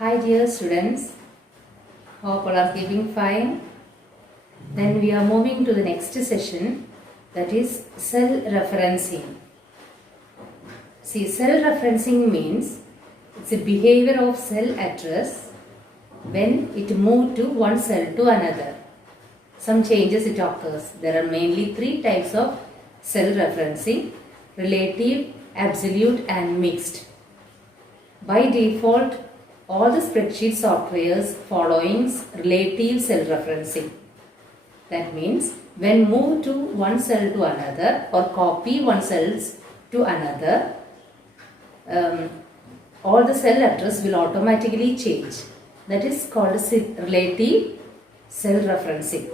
Hi dear students, hope all are keeping fine. Then we are moving to the next session, that is cell referencing. See, cell referencing means it's a behavior of cell address when it moves to one cell to another. Some changes it occurs. There are mainly three types of cell referencing: relative, absolute and mixed. By default, all the spreadsheet softwares following relative cell referencing. That means when move to one cell to another or copy one cells to another, all the cell address will automatically change. That is called relative cell referencing.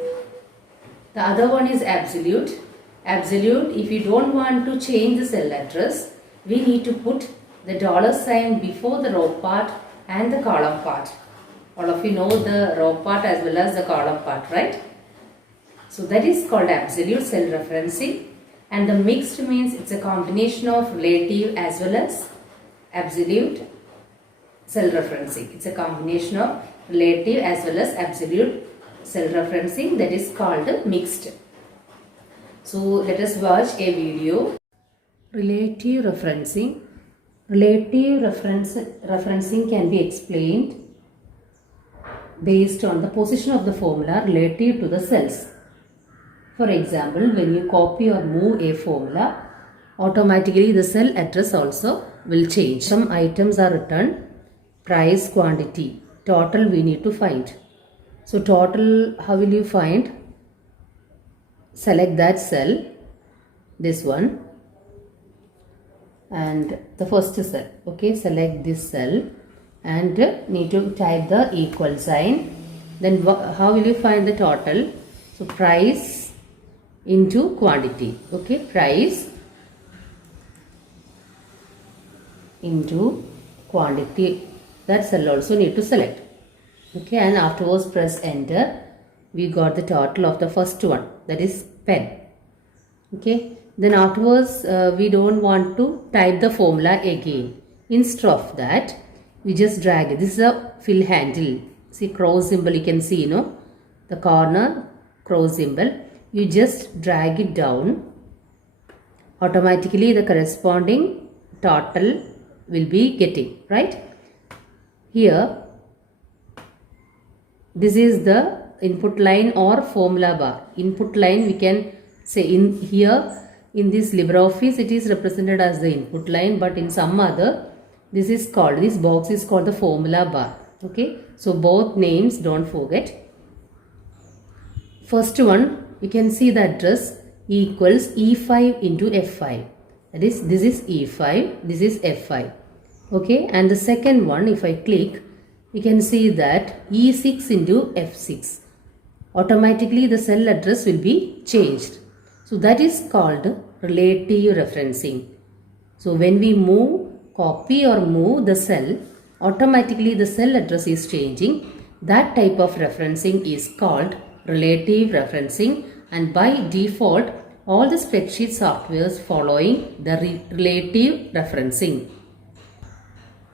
The other one is absolute. Absolute, if you don't want to change the cell address, we need to put the $sign before the row part and the column part. All of you know the row part as well as the column part, right? So that is called absolute cell referencing. And the mixed means it's a combination of relative as well as absolute cell referencing. It's a combination of relative as well as absolute cell referencing, that is called mixed. So let us watch a video. Relative referencing. Relative referencing can be explained based on the position of the formula relative to the cells. For example, when you copy or move a formula, automatically the cell address also will change. Some items are written: price, quantity, total we need to find. So total, how will you find? Select that cell, this one, and the first cell. Okay, select this cell and need to type the equal sign. Then how will you find the total? So price into quantity. Okay, price into quantity. That cell also need to select. Okay, and afterwards press enter. We got the total of the first one, that is pen. Okay, then afterwards we don't want to type the formula again. Instead of that, we just drag it. This is a fill handle. See, cross symbol you can see, the corner cross symbol. You just drag it down. Automatically the corresponding total will be getting, right? Here, this is the input line or formula bar. Input line we can say in here. In this LibreOffice it is represented as the input line, but in some other this box is called the formula bar. Okay, so both names don't forget. First one, you can see the address equals E5 into F5. That is, this is E5, this is F5. Okay, and the second one, if I click, you can see that E6 into F6. Automatically the cell address will be changed. So that is called relative referencing. So when we copy or move the cell, automatically the cell address is changing. That type of referencing is called relative referencing, and by default all the spreadsheet softwares following the relative referencing.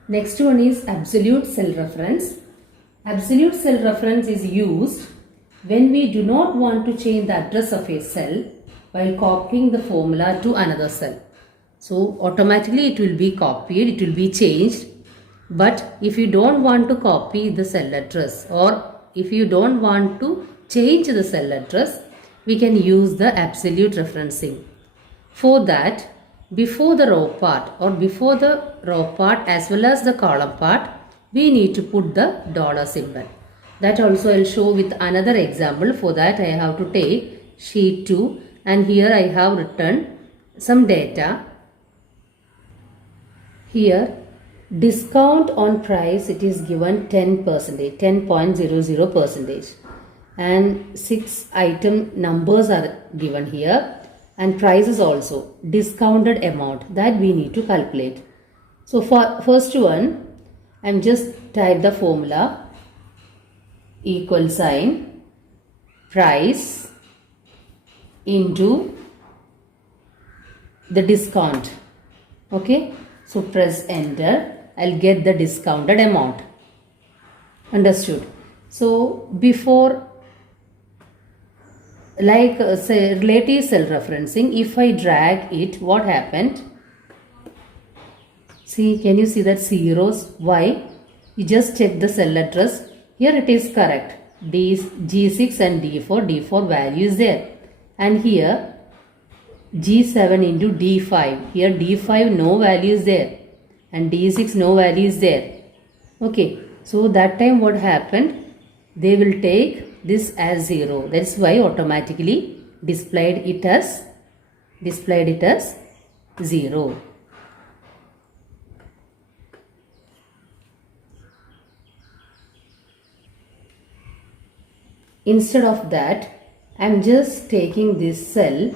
Next one is absolute cell reference. Absolute cell reference is used when we do not want to change the address of a cell while copying the formula to another cell. So automatically it will be copied, it will be changed. But if you don't want to copy the cell address, or if you don't want to change the cell address, we can use the absolute referencing. For that, before the row part as well as the column part, we need to put the dollar symbol. That also I'll show with another example. For that I have to take sheet 2, and here I have written some data. Here, discount on price, it is given 10%, 10.00%, and 6 item numbers are given here, and prices also, discounted amount that we need to calculate. So for first one, I'm just type the formula equal sign price into the discount. Okay, so press enter. I'll get the discounted amount. Understood. So before, like say relative cell referencing, if I drag it, what happened? See, can you see that zeros? Why? You just check the cell address. Here it is correct. G6 and D4 value is there. And here G7 into D5. Here D5 no value is there. And D6 no value is there. Okay. So that time what happened? They will take this as 0. That's why automatically displayed it as 0. Instead of that, I am just taking this cell.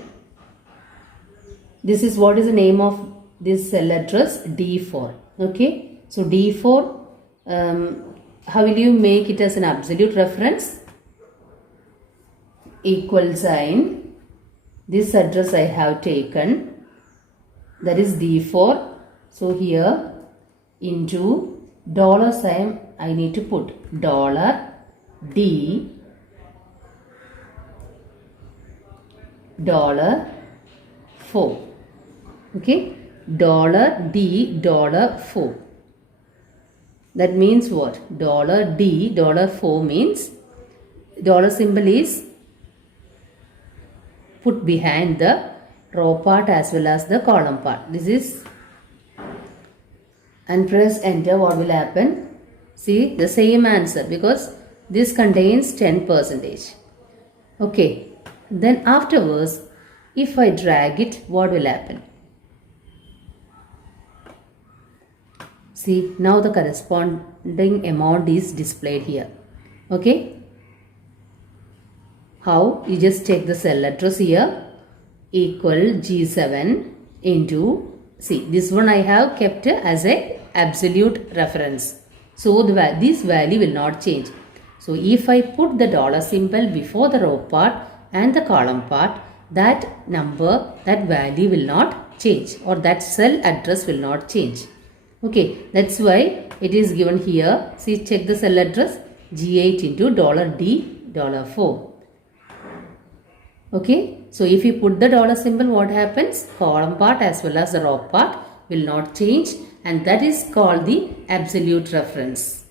This is what is the name of this cell address? D4. Okay. So D4, how will you make it as an absolute reference? Equal sign. This address I have taken. That is D4. So here into dollar sign I need to put $D $4. Okay, $D $4. That means what? $D $4 means dollar symbol is put behind the row part as well as the column part. This is, and press enter. What will happen? See the same answer because this contains 10%. Okay. Then afterwards, if I drag it, what will happen? See, now the corresponding amount is displayed here. Okay. How? You just take the cell address here, equal G7 into, see, this one I have kept as a absolute reference. So this value will not change. So if I put the dollar symbol before the row part and the column part, that number, that value will not change, or that cell address will not change. Okay, that's why it is given here. See, check the cell address, G8 into $D $4. Okay, so if you put the dollar symbol, what happens? Column part as well as the row part will not change, and that is called the absolute reference.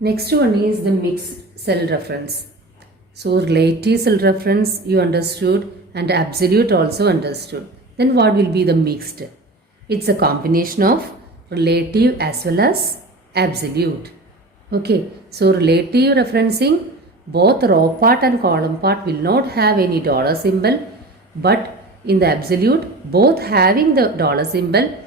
Next one is the mixed cell reference. So relative cell reference you understood and absolute also understood. Then what will be the mixed? It's a combination of relative as well as absolute. Okay, so relative referencing, both row part and column part will not have any dollar symbol, but in the absolute both having the dollar symbol.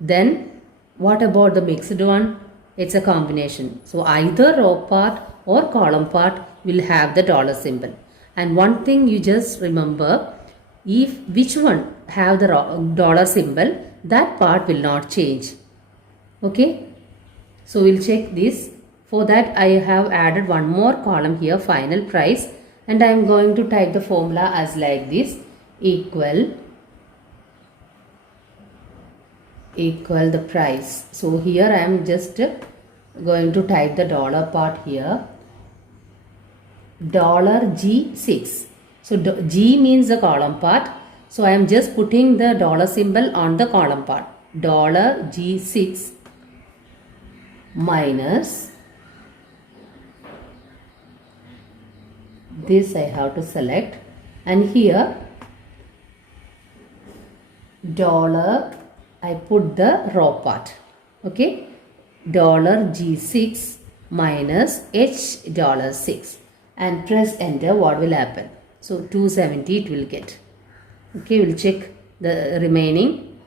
Then what about the mixed one? It's a combination. So either row part or column part will have the dollar symbol. And one thing you just remember, if which one have the dollar symbol, that part will not change. Okay. So we'll check this. For that I have added one more column here, final price, and I am going to type the formula as like this, equal the price. So here I am just going to type the dollar part here, $G6. So G means the column part. So I am just putting the dollar symbol on the column part. $G6 minus this I have to select, and here dollar I put the row part. Okay, $G6 minus $6 and press enter. What will happen? So 270 it will get. Okay, we'll check the remaining.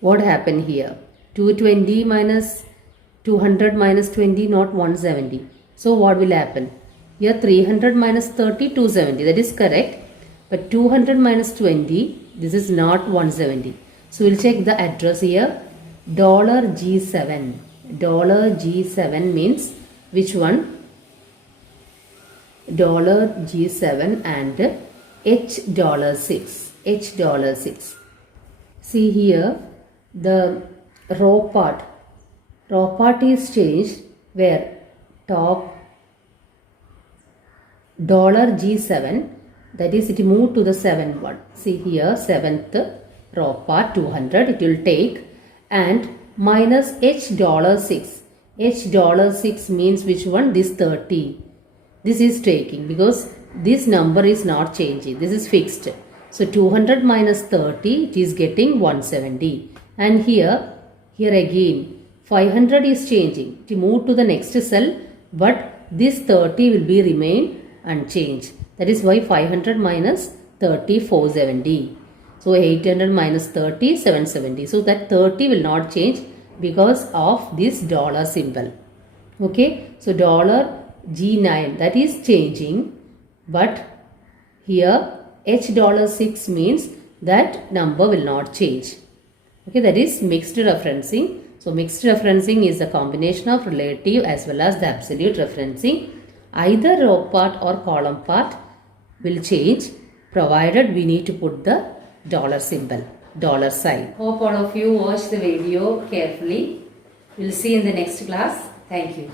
What happened here? 220 minus 200 minus 20, not 170. So what will happen? Here 300 minus 30, 270. That is correct. But 200 minus 20, this is not 170. So we'll check the address here. $G7. $G7 means which one? $G7 and $6. $6. See here, the row part is changed where top $G7, that is it moved to the 7th one. See here, 7th row part 200 it will take, and minus $6. $6 means which one? This 30. This is taking because this number is not changing. This is fixed. So 200 minus 30, it is getting 170. And here again 500 is changing. To move to the next cell, but this 30 will be remain unchanged. That is why 500 minus 30, 470. So 800 minus 30, 770. So that 30 will not change because of this dollar symbol. Okay. So $G9, that is changing, but here $6 means that number will not change. Okay, that is mixed referencing. So mixed referencing is a combination of relative as well as the absolute referencing. Either row part or column part will change provided we need to put the dollar symbol, dollar sign. Hope all of you watch the video carefully. We'll see in the next class. Thank you.